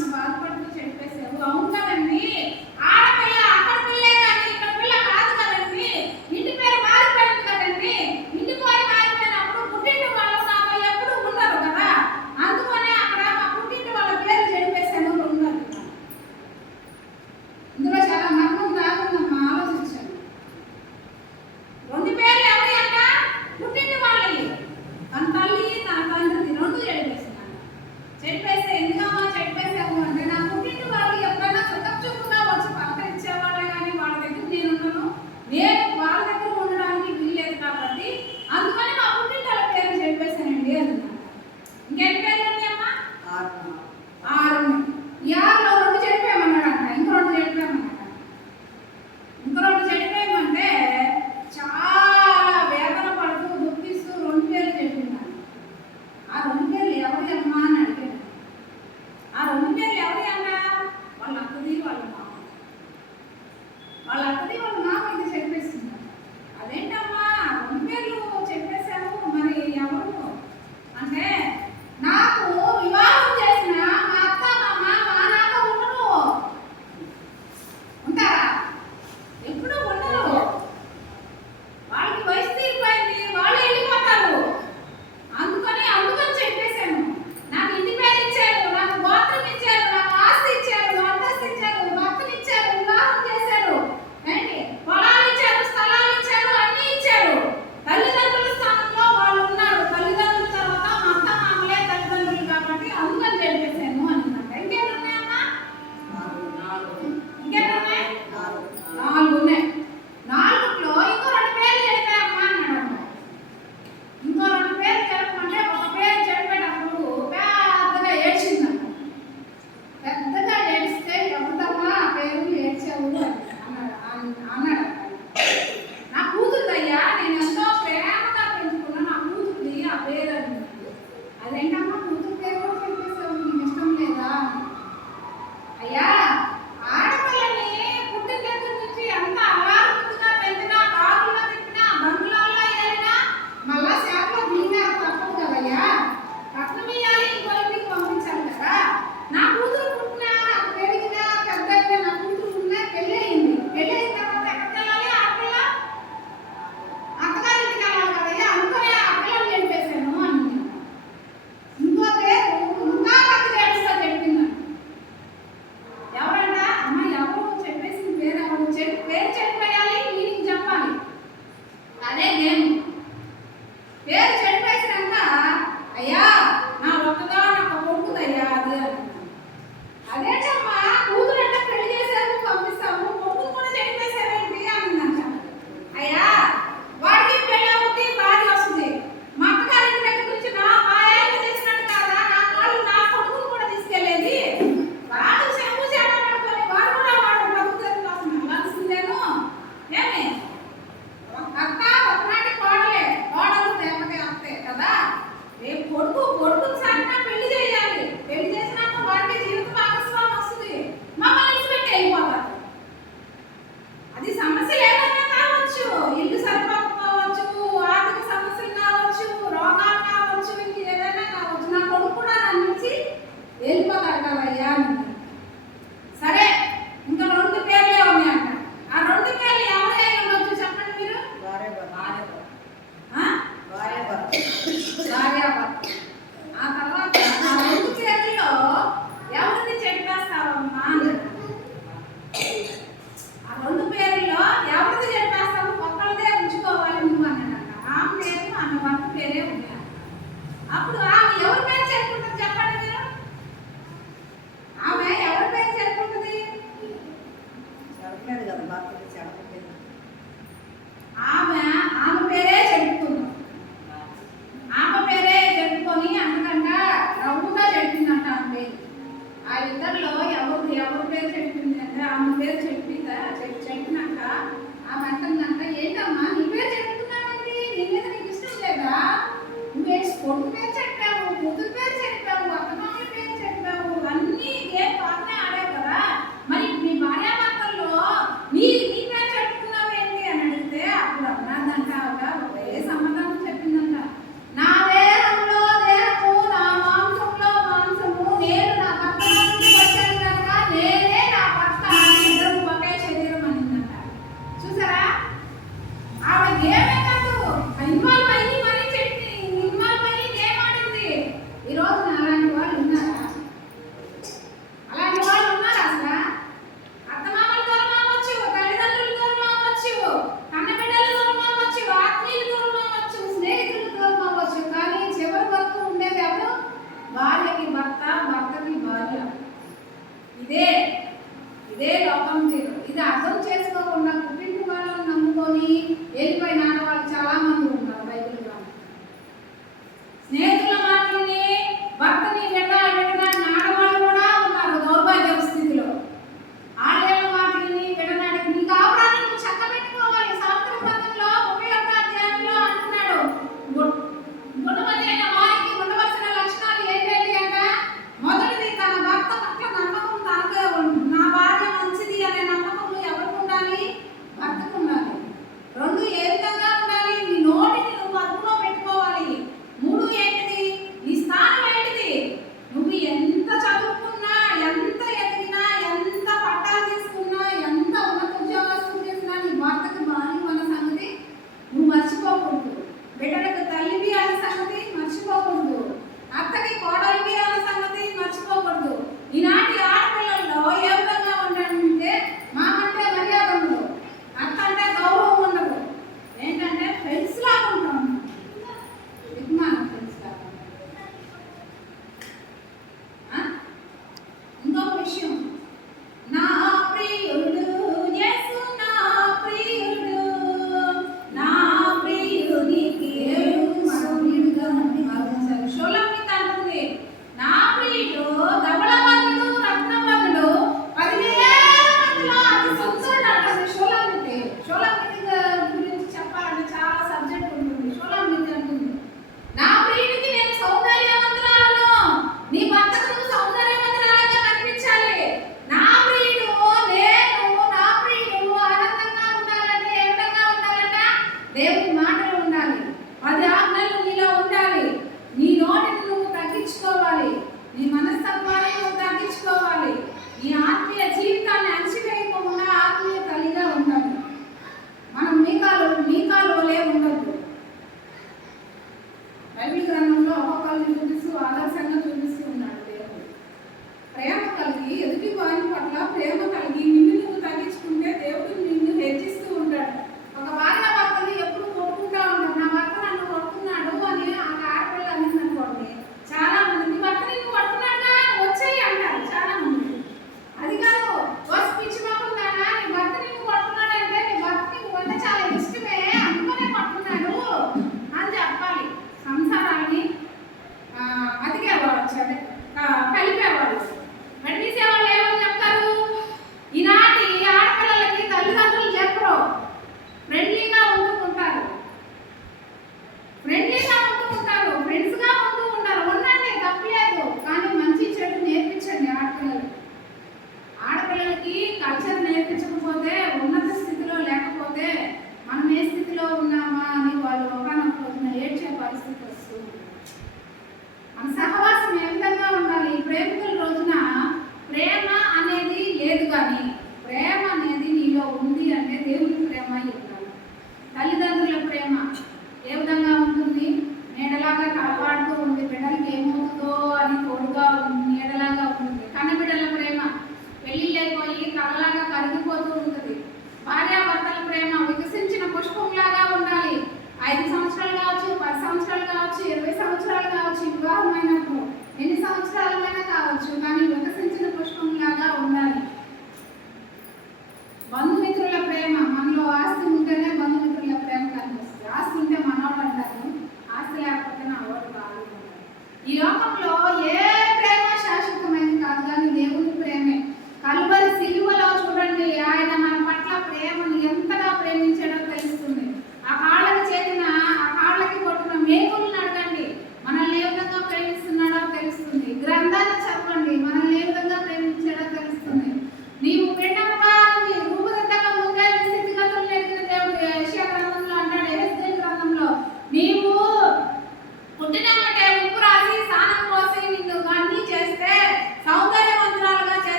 నన్ను బాధపడుతూ చెప్పేశారు అవును కదండి. ఆడపిల్ల చెట్టు పేరు చెట్టు వేయాలి మీనింగ్ చెప్పాలి అదే గేమ్